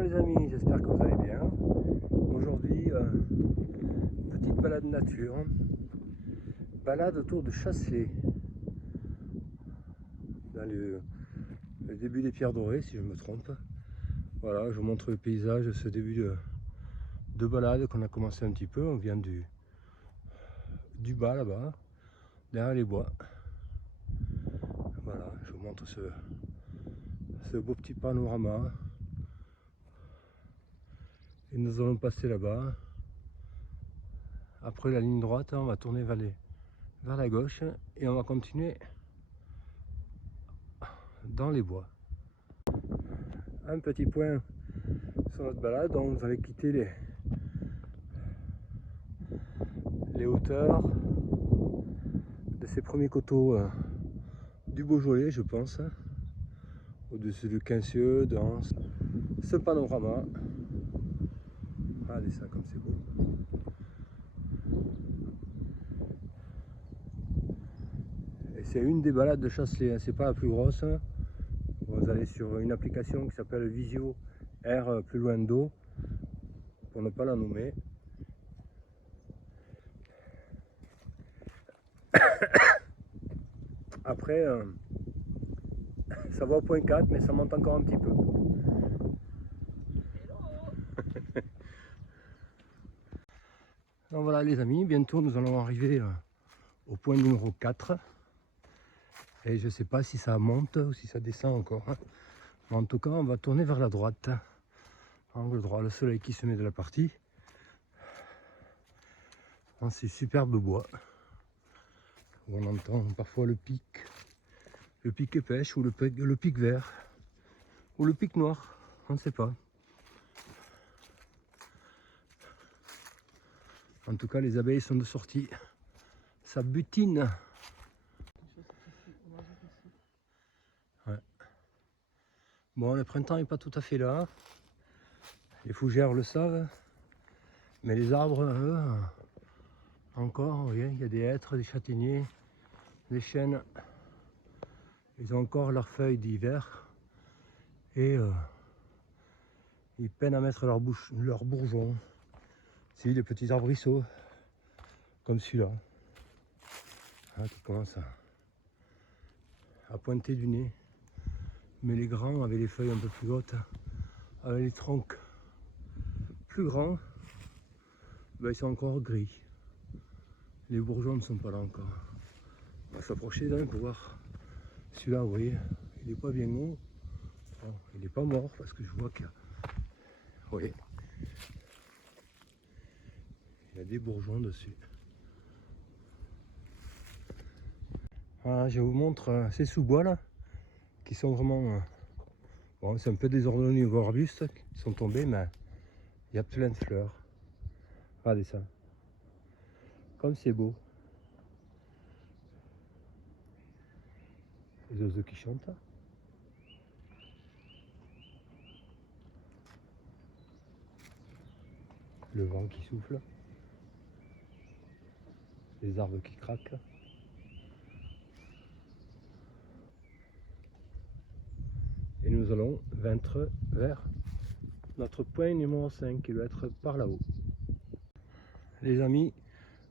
les amis, j'espère que vous allez bien. Aujourd'hui, petite balade nature, balade autour de Chasselet, dans le début des Pierres Dorées, si je me trompe. Voilà, je vous montre le paysage, ce début de balade qu'on a commencé un petit peu. On vient du bas là-bas, derrière les bois. Voilà, je vous montre ce beau petit panorama. Et nous allons passer là-bas. Après la ligne droite, on va tourner vers la gauche et on va continuer dans les bois. Un petit point sur notre balade, donc vous allez quitter les hauteurs de ces premiers coteaux du Beaujolais, je pense, au-dessus de Quincieux, dans ce panorama. Regardez ça comme c'est beau. Et c'est une des balades de Chasselet, hein, c'est pas la plus grosse. Vous allez sur une application qui s'appelle Visio R plus loin d'eau, pour ne pas la nommer. Après, ça va au point 4, mais ça monte encore un petit peu. Donc voilà les amis, bientôt nous allons arriver au point numéro 4. Et je ne sais pas si ça monte ou si ça descend encore. Mais en tout cas, on va tourner vers la droite. Angle droit, le soleil qui se met de la partie. Dans ces superbes bois. Où on entend parfois le pic pêche ou le pic vert. Ou le pic noir, on ne sait pas. En tout cas, les abeilles sont de sortie. Ça butine. Ouais. Bon, le printemps n'est pas tout à fait là. Les fougères le savent. Mais les arbres, eux, encore, vous voyez, il y a des hêtres, des châtaigniers, des chênes. Ils ont encore leurs feuilles d'hiver. Et ils peinent à mettre leurs bourgeons. Si, des petits arbrisseaux, comme celui-là, hein, qui commence à pointer du nez. Mais les grands, avec les feuilles un peu plus hautes, avec les troncs plus grands, ben, ils sont encore gris. Les bourgeons ne sont pas là encore. On va s'approcher d'un pour voir. Celui-là, vous voyez, il n'est pas bien haut. Bon, il n'est pas mort parce que je vois qu'il y a... Vous voyez, il y a des bourgeons dessus. Voilà, je vous montre ces sous-bois là, qui sont vraiment... bon, c'est un peu désordonné au niveau arbustes qui sont tombés, mais il y a plein de fleurs. Regardez ça. Comme c'est beau. Les oiseaux qui chantent. Le vent qui souffle. Les arbres qui craquent. Et nous allons vers notre point numéro 5 qui doit être par là-haut. Les amis,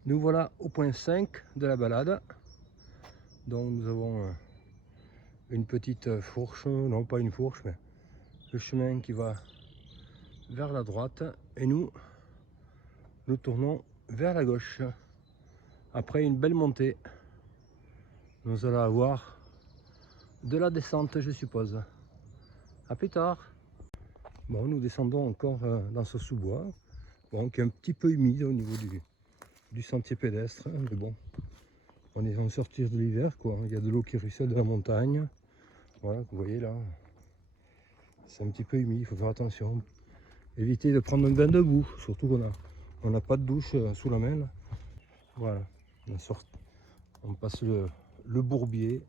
nous voilà au point 5 de la balade. Donc nous avons une petite fourche, non pas une fourche, mais le chemin qui va vers la droite. Et nous tournons vers la gauche. Après une belle montée, nous allons avoir de la descente, je suppose. A plus tard. Bon, nous descendons encore dans ce sous-bois, bon, qui est un petit peu humide au niveau du sentier pédestre, hein, mais bon, on est en sortir de l'hiver, quoi. Il y a de l'eau qui ruisselle de la montagne. Voilà, vous voyez là, c'est un petit peu humide, il faut faire attention. Éviter de prendre un bain debout, surtout qu'on n'a pas de douche sous la main. Là. Voilà, on passe le bourbier.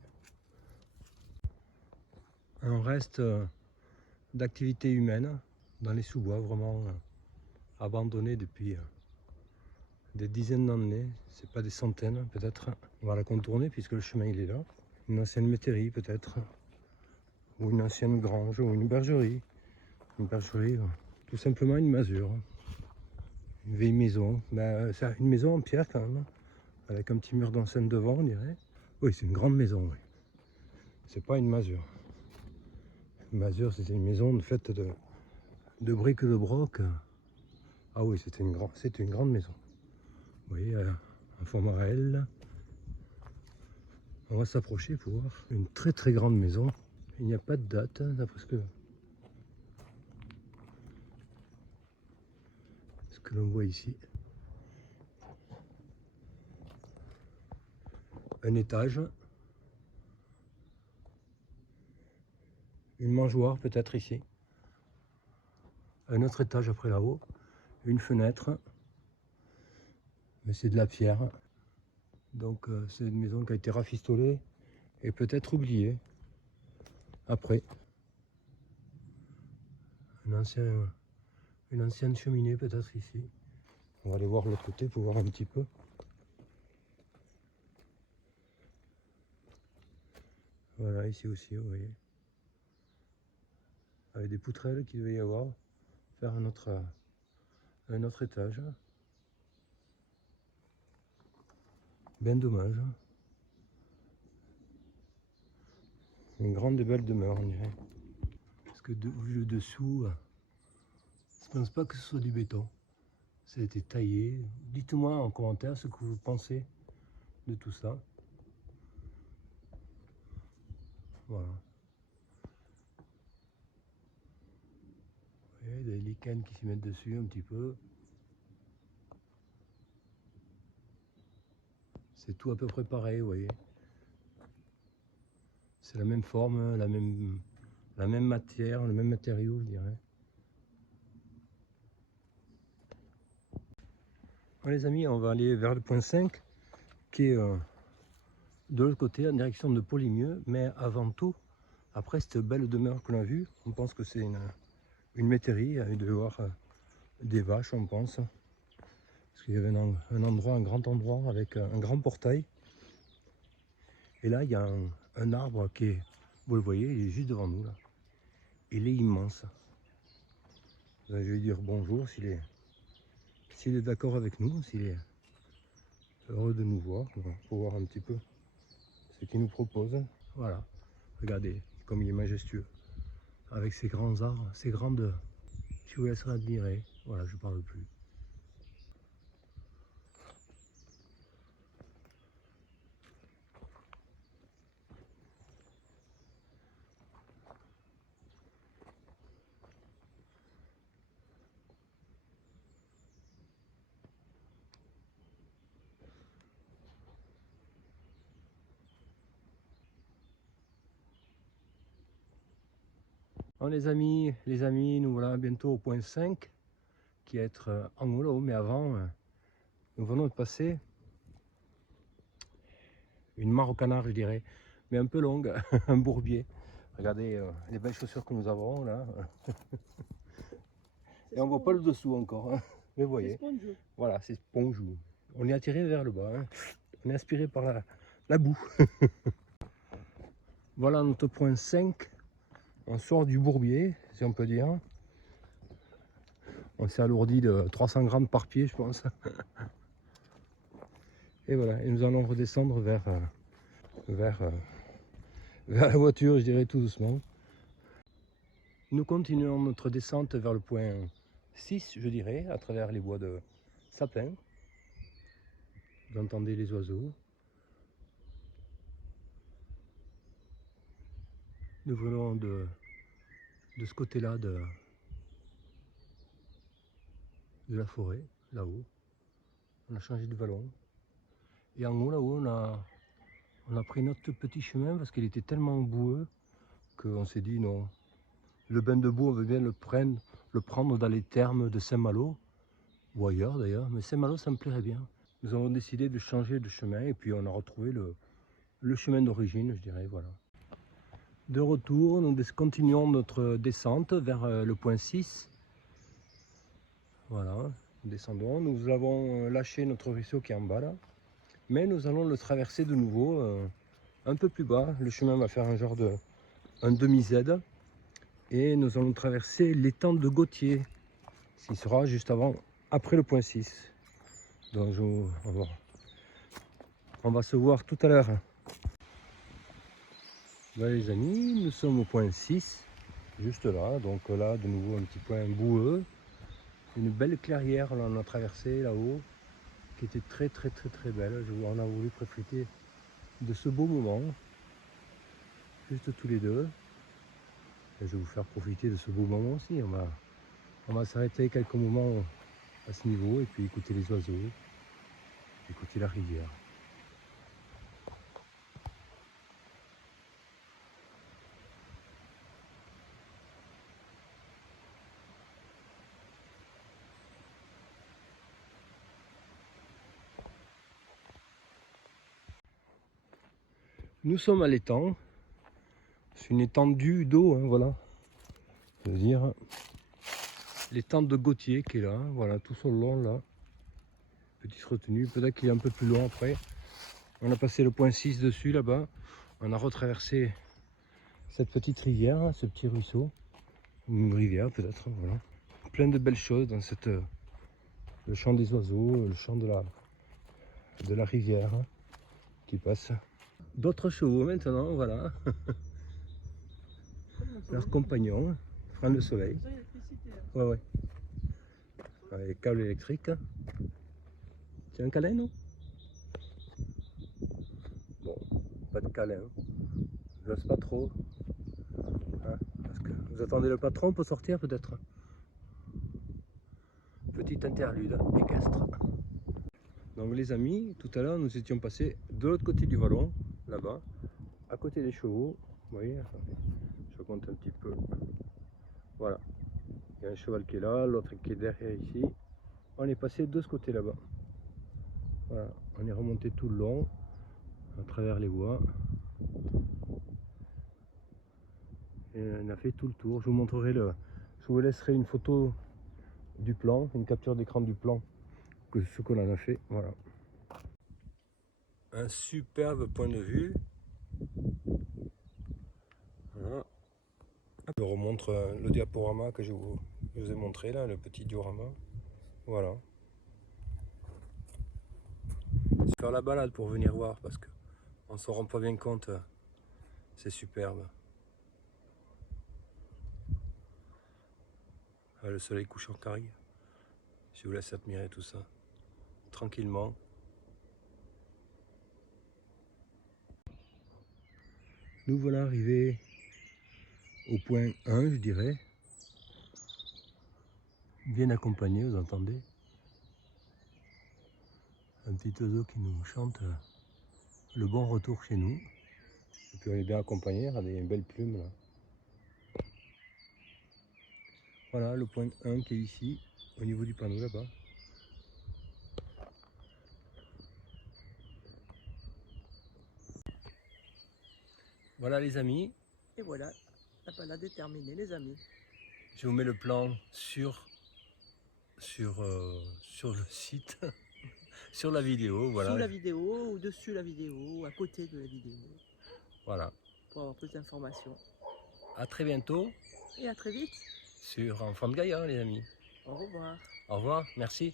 Un reste d'activité humaine dans les sous-bois, vraiment abandonnés depuis des dizaines d'années, c'est pas des centaines peut-être. On va la contourner puisque le chemin il est là. Une ancienne métairie peut-être, ou une ancienne grange, ou une bergerie. Une bergerie, tout simplement une masure. Une vieille maison, c'est une maison en pierre quand même, avec un petit mur d'enceinte devant, on dirait. Oui, c'est une grande maison, oui. C'est pas une masure. Une masure, c'était une maison faite de briques de broc. Ah oui, c'était une grande maison. Vous voyez, en format L. On va s'approcher pour voir une très très grande maison. Il n'y a pas de date, d'après ce que l'on voit ici. Un étage. Une mangeoire peut-être ici. Un autre étage après là-haut. Une fenêtre. Mais c'est de la pierre. Donc c'est une maison qui a été rafistolée et peut-être oubliée. Après. Une ancienne cheminée peut-être ici. On va aller voir l'autre côté pour voir un petit peu. Voilà, ici aussi, vous voyez. Avec des poutrelles qu'il devait y avoir. Faire un autre étage. Bien dommage. Une grande et belle demeure, on dirait. Parce que vu le dessous, je ne pense pas que ce soit du béton. Ça a été taillé. Dites-moi en commentaire ce que vous pensez de tout ça. Voilà. Vous voyez, des lichens qui s'y mettent dessus un petit peu. C'est tout à peu près pareil, vous voyez. C'est la même forme, la même matière, le même matériau, je dirais. Bon, les amis, on va aller vers le point 5, qui est de l'autre côté, en direction de Polimieux. Mais avant tout, après cette belle demeure que l'on a vue, on pense que c'est une métairie. Il devait y avoir des vaches, on pense. Parce qu'il y avait un grand endroit avec un grand portail. Et là, il y a un arbre qui est, vous le voyez, il est juste devant nous là. Il est immense. Je vais lui dire bonjour s'il est d'accord avec nous, s'il est heureux de nous voir, pour voir un petit peu ce qu'il nous propose. Voilà, regardez comme il est majestueux. Avec ses grands arbres, ses grandes... Je vous laisserai admirer. Voilà, je ne parle plus. Bon, les amis, nous voilà bientôt au point 5, qui est être en haut là-haut, mais avant, nous venons de passer une mare au canard, je dirais, mais un peu longue, un bourbier. Regardez les belles chaussures que nous avons là. Et on voit pas le dessous encore, hein. Mais vous voyez, voilà, c'est sponjou. On est attiré vers le bas, hein. On est inspiré par la boue. Voilà notre point 5. On sort du bourbier, si on peut dire. On s'est alourdi de 300 grammes par pied, je pense. Et voilà, et nous allons redescendre vers la voiture, je dirais tout doucement. Nous continuons notre descente vers le point 6, je dirais, à travers les bois de sapins. Vous entendez les oiseaux. Nous venons de ce côté-là de la forêt, là-haut. On a changé de vallon. Et en haut, là-haut, on a pris notre petit chemin parce qu'il était tellement boueux qu'on s'est dit non. Le bain de boue, on veut bien le prendre dans les thermes de Saint-Malo, ou ailleurs d'ailleurs, mais Saint-Malo, ça me plairait bien. Nous avons décidé de changer de chemin et puis on a retrouvé le chemin d'origine, je dirais, voilà. De retour, nous continuons notre descente vers le point 6. Voilà, nous descendons. Nous avons lâché notre ruisseau qui est en bas là. Mais nous allons le traverser de nouveau un peu plus bas. Le chemin va faire un demi-Z. et nous allons traverser l'étang de Gautier, qui sera juste après le point 6. Donc on va se voir tout à l'heure. Voilà les amis, nous sommes au point 6, juste là. Donc là, de nouveau, un petit point boueux. Une belle clairière, là, on a traversé là-haut, qui était très belle. On a voulu profiter de ce beau moment, juste tous les deux. Et je vais vous faire profiter de ce beau moment aussi. On va s'arrêter quelques moments à ce niveau et puis écouter les oiseaux, écouter la rivière. Nous sommes à l'étang. C'est une étendue d'eau, hein, voilà. Je veux dire, l'étang de Gautier qui est là, voilà, tout sur le long là. Petite retenue, peut-être qu'il est un peu plus loin après. On a passé le point 6 dessus là-bas. On a retraversé cette petite rivière, ce petit ruisseau. Une rivière peut-être, voilà. Plein de belles choses dans le chant des oiseaux, le chant de la rivière qui passe. D'autres chevaux maintenant, voilà. Leurs compagnons prennent le soleil. Ouais, ouais. Les câbles électriques. Tu as un câlin, non? Bon, pas de câlin. J'ose pas trop. Hein, parce que vous attendez le patron pour sortir peut-être. Petite interlude équestre. Donc les amis, tout à l'heure nous étions passés de l'autre côté du vallon, là-bas, à côté des chevaux. Vous voyez, attendez, je compte un petit peu. Voilà. Il y a un cheval qui est là, l'autre qui est derrière ici. On est passé de ce côté là-bas. Voilà, on est remonté tout le long, à travers les bois. Et on a fait tout le tour. Je vous montrerai je vous laisserai une photo du plan, une capture d'écran du plan, ce qu'on en a fait. Voilà. Un superbe point de vue. Voilà. Je vous remontre le diaporama que je vous ai montré là, le petit diorama. Voilà. C'est faire la balade pour venir voir parce que on s'en rend pas bien compte. C'est superbe. Le soleil couchant arrive. Je vous laisse admirer tout ça tranquillement. Nous voilà arrivés au point 1, je dirais. Bien accompagné, vous entendez? Un petit oiseau qui nous chante le bon retour chez nous. Et puis on est bien accompagné, regardez, il y a une belle plume là. Voilà le point 1 qui est ici, au niveau du panneau là-bas. Voilà les amis. Et voilà, la balade est terminée les amis. Je vous mets le plan sur le site, sur la vidéo. Voilà. Sous la vidéo, ou dessus la vidéo, ou à côté de la vidéo. Voilà. Pour avoir plus d'informations. À très bientôt. Et à très vite. Sur Enfants de Gaïa les amis. Au revoir. Au revoir, merci.